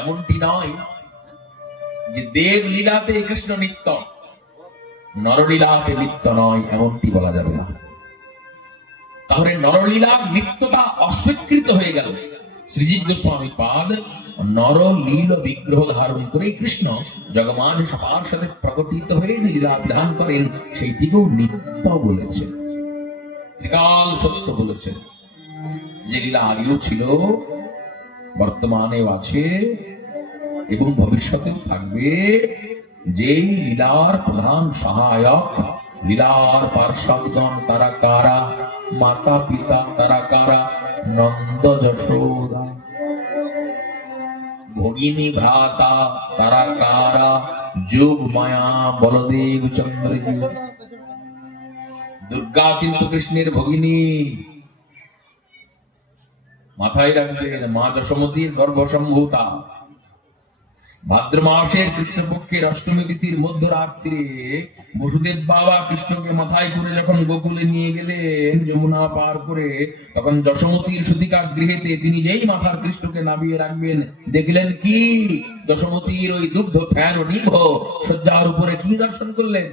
এমনটি নয় যে দেব লীলাতে কৃষ্ণ নিত্য, নরলীলাতে নিত্য নয়, এমনটি বলা যাবে না। তাহলে নরলীলার নিত্যতা অস্বীকৃত হয়ে গেল। শ্রীজীব গোস্বামী পাদ নরলীল বিগ্রহ ধারণ করে কৃষ্ণ জগমাঝে সবার সাথে প্রকটিত হয়ে যে লীলা বিধান করেন সেইটিকেও নিত্য বলেছেন, ত্রিকাল সত্য বলেছেন। যে লীলা আগেও ছিল, বর্তমানেও আছে এবং ভবিষ্যতেও থাকবে, যেই লীলার প্রধান সহায়ক, লীলার পার্শ্বদগণ তারা কারা, মাতা পিতা তারা কারা, নন্দ যশোদা, ভগিনী ভ্রাতা তারা কারা, যোগ মায়া বলদেব চন্দ্রজি। দুর্গা কিন্তু কৃষ্ণের ভগিনী, মাথায় রাখবেন, মা যশোমতীর গর্ভসম্ভূতা। ভাদ্র মাসের কৃষ্ণপক্ষের অষ্টমী তিথির মধ্যরাত্রে বসুদেব বাবা কৃষ্ণকে মাথায় করে যখন গোকুলে নিয়ে গেলেন যমুনা পার করে, তখন যশোমতীর সুতিকা গৃহেতে তিনি যেই মাথার কৃষ্ণকে নামিয়ে রাখবেন, দেখলেন কি যশোমতীর ওই দুগ্ধ ফ্যান ও নিভ শয্যার উপরে কি দর্শন করলেন?